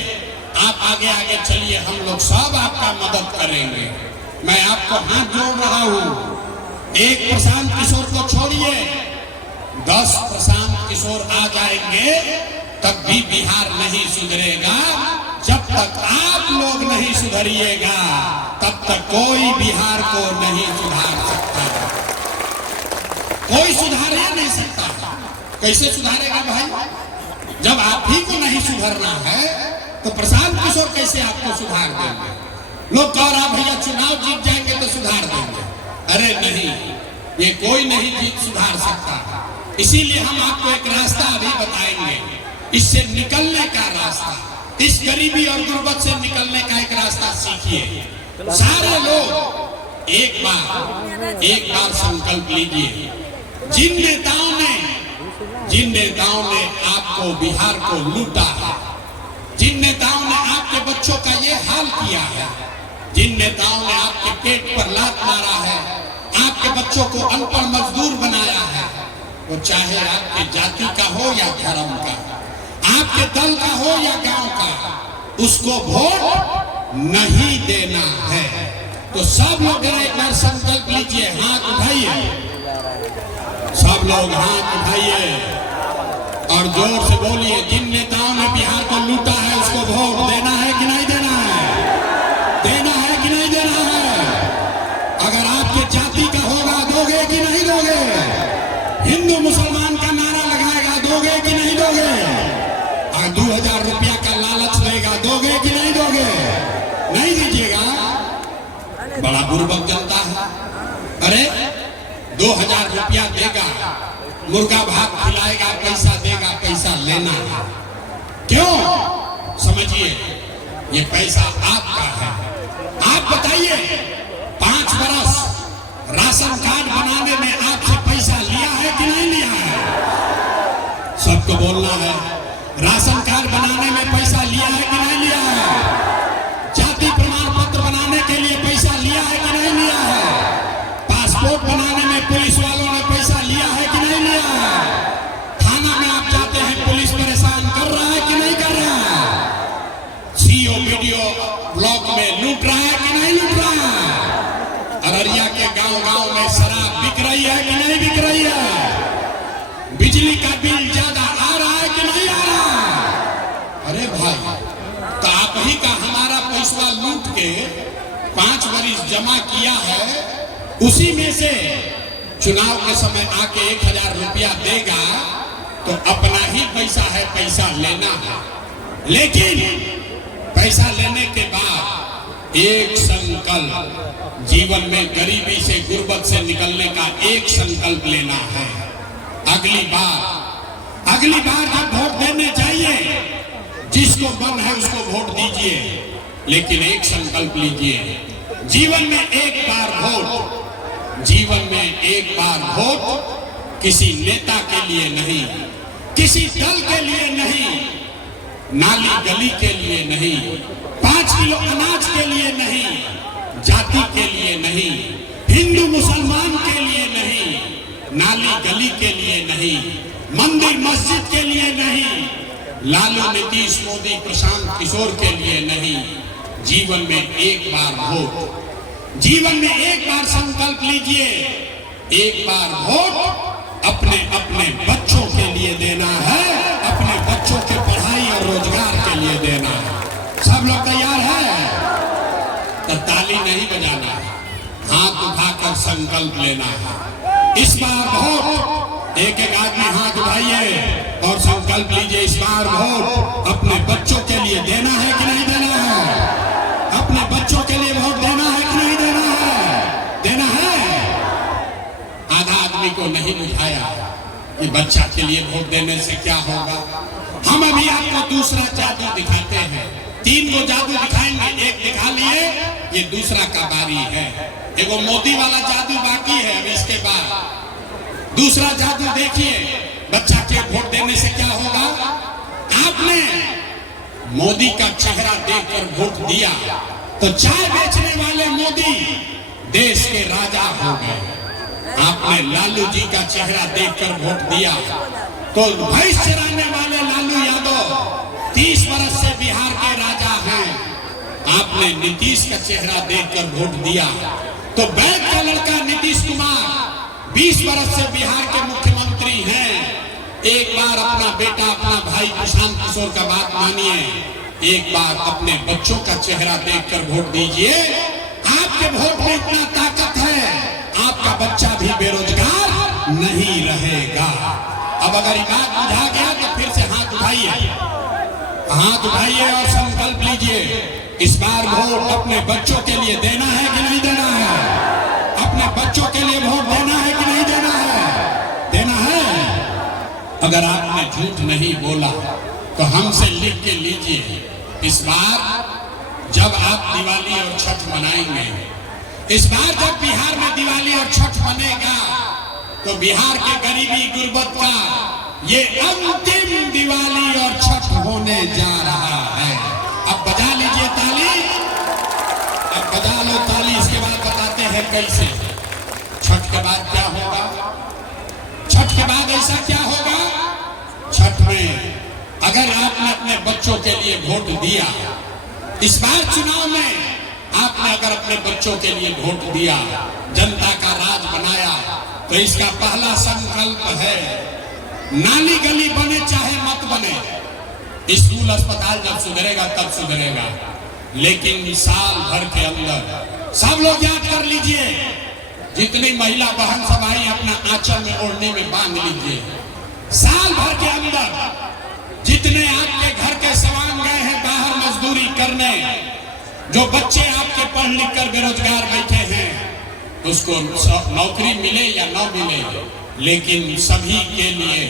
आप आगे आगे चलिए, हम लोग सब आपका मदद करेंगे। मैं आपको हाथ जोड़ रहा हूं। एक प्रशांत किशोर को छोड़िए, 10 प्रशांत किशोर आ जाएंगे तब भी बिहार नहीं सुधरेगा। जब तक आप लोग नहीं सुधरिएगा तब तक कोई बिहार को नहीं सुधार सकता। कोई सुधार ही नहीं सकता। कैसे सुधारेगा भाई? जब आप ही को नहीं सुधरना है तो प्रशांत किशोर कैसे आपको सुधार देंगे? लोग कह रहा भैया चुनाव जीत जाएंगे तो सुधार देंगे। अरे नहीं, ये कोई नहीं जीत सुधार सकता। इसीलिए हम आपको एक रास्ता अभी बताएंगे, इससे निकलने का रास्ता, इस गरीबी और गुर्बत से निकलने का एक रास्ता सीखिए। सारे लोग एक बार संकल्प लीजिए। जिन नेताओं ने आपको बिहार को लूटा है, जिन नेताओं ने आपके बच्चों का ये हाल किया है, जिन नेताओं ने आपके पेट पर लात मारा है, आपके बच्चों को अनपढ़ मजदूर बनाया है, वो चाहे आपके जाति का हो या धर्म का, आपके दल का हो या गांव का, उसको वोट नहीं देना है। तो सब लोग एक बार संकल्प लीजिए, हाथ उठाइए, सब लोग हाथ उठाइए और जोर से बोलिए, जिन नेताओं ने बिहार को लूटा है उसको वोट देना है कि नहीं देना है? देना है कि नहीं देना है? अगर आपके जाति का होगा दोगे कि नहीं दोगे? हिंदू मुसलमान का नारा लगाएगा, दोगे कि नहीं दोगे? और 2000 रुपया का लालच देगा, दोगे कि नहीं दोगे? नहीं दीजिएगा। बड़ा बुर्बक जनता है। अरे 2000 रुपया देगा, मुर्गा भात खिलाएगा, पैसा देगा, पैसा लेना है। क्यों? समझिए, ये पैसा आपका है। आप बताइए, 5 बरस राशन कार्ड बनाने में आपसे पैसा लिया है कि नहीं लिया है? सबको बोलना है। राशन कार्ड बनाने में पैसा लिया है कि नहीं लिया है? जाति प्रमाण पत्र बनाने के लिए पैसा लिया है कि नहीं लिया है? पासपोर्ट बनाने में पुलिस वालों ने पैसा लिया है कि नहीं लिया है? थाना में आप जाते हैं, पुलिस परेशान कर रहा है कि नहीं कर रहा है? सीओ वीडियो ब्लॉक में लूट रहा है कि नहीं लूट रहा है? अररिया के गांव-गांव में शराब बिक रही है कि नहीं बिक रही है? बिजली का बिल ज्यादा आ रहा है कि नहीं आ रहा? अरे भाई, तो आप ही का हमारा पैसा लूट के 5 वरिश जमा किया है, उसी में से चुनाव के समय आके 1000 रुपया देगा तो अपना ही पैसा है, पैसा लेना है। लेकिन पैसा लेने के बाद एक संकल्प, जीवन में गरीबी से गुर्बत से निकलने का एक संकल्प लेना है। अगली बार जब वोट देने जाइए, जिसको मन है उसको वोट दीजिए, लेकिन एक संकल्प लीजिए, जीवन में एक बार वोट, जीवन में एक बार वोट किसी नेता के लिए नहीं, किसी दल के लिए नहीं, नाली गली के लिए नहीं, 5 किलो अनाज के लिए नहीं, जाति के लिए नहीं, हिंदू मुसलमान के लिए नहीं, नाली गली के लिए नहीं, मंदिर मस्जिद के लिए नहीं, लालू नीतीश मोदी प्रशांत किशोर के लिए नहीं। जीवन में एक बार वोट, जीवन में एक बार संकल्प लीजिए, एक बार वोट अपने अपने बच्चों के लिए देना है, अपने बच्चों के पढ़ाई और रोजगार के लिए देना है। सब लोग तैयार हैं? तो ताली नहीं बजाना है, हाथ उठाकर संकल्प लेना है। इस बार वोट, एक एक आदमी हाथ उठाइए और संकल्प लीजिए, इस बार वोट अपने बच्चों के लिए देना है कि नहीं देना? अपने बच्चों के लिए वोट देना है कि नहीं देना है? देना है। आधा आदमी को नहीं बुझाया कि बच्चा के लिए वोट देने से क्या होगा। हम अभी आपको दूसरा जादू दिखाते हैं। 3 गो जादू दिखाएंगे, एक दिखा लिए, ये दूसरा का बारी है। एगो मोदी वाला जादू बाकी है। अब इसके बाद दूसरा जादू देखिए, बच्चा के वोट देने से क्या होगा। आपने मोदी का चेहरा देखकर वोट दिया तो चाय बेचने वाले मोदी देश के राजा हो गए। आपने लालू जी का चेहरा देखकर वोट दिया तो भैंस चराने वाले लालू यादव 30 वर्ष से बिहार के राजा हैं। आपने नीतीश का चेहरा देखकर वोट दिया तो बैंक का लड़का नीतीश कुमार 20 वर्ष से बिहार के मुख्यमंत्री हैं। एक बार अपना बेटा, अपना भाई प्रशांत किशोर का बात मानिए, एक बार अपने बच्चों का चेहरा देखकर वोट दीजिए। आपके वोट में इतना ताकत है, आपका बच्चा भी बेरोजगार नहीं रहेगा। अब अगर ये बात बुझा गया तो फिर से हाथ उठाइए, हाथ उठाइए और संकल्प लीजिए, इस बार वोट अपने बच्चों के लिए देना है कि नहीं देना है? अपने बच्चों के लिए वोट देना है कि नहीं देना है? देना है। अगर आपने झूठ नहीं बोला तो हमसे लिख के लीजिए, इस बार जब आप दिवाली और छठ मनाएंगे, इस बार जब बिहार में दिवाली और छठ मनेगा तो बिहार के गरीबी गुर्बत का ये अंतिम दिवाली और छठ होने जा रहा है। अब बजा लीजिए ताली, अब बजा लो ताली। इसके बाद बताते हैं कैसे। छठ के बाद क्या होगा? छठ के बाद ऐसा क्या होगा? छठ में अगर आपने अपने बच्चों के लिए वोट दिया, इस बार चुनाव में आपने अगर अपने बच्चों के लिए वोट दिया, जनता का राज बनाया, तो इसका पहला संकल्प है, नाली गली बने चाहे मत बने, स्कूल अस्पताल जब सुधरेगा तब सुधरेगा, लेकिन साल भर के अंदर सब लोग याद कर लीजिए, जितनी महिला बहन सब आई अपना आंचल में ओढ़ने में बांध लीजिए। साल भर के अंदर जितने आपके घर के सवांग गए हैं बाहर मजदूरी करने, जो बच्चे आपके पढ़ लिख कर बेरोजगार बैठे हैं, उसको नौकरी मिले या न मिले, लेकिन सभी के लिए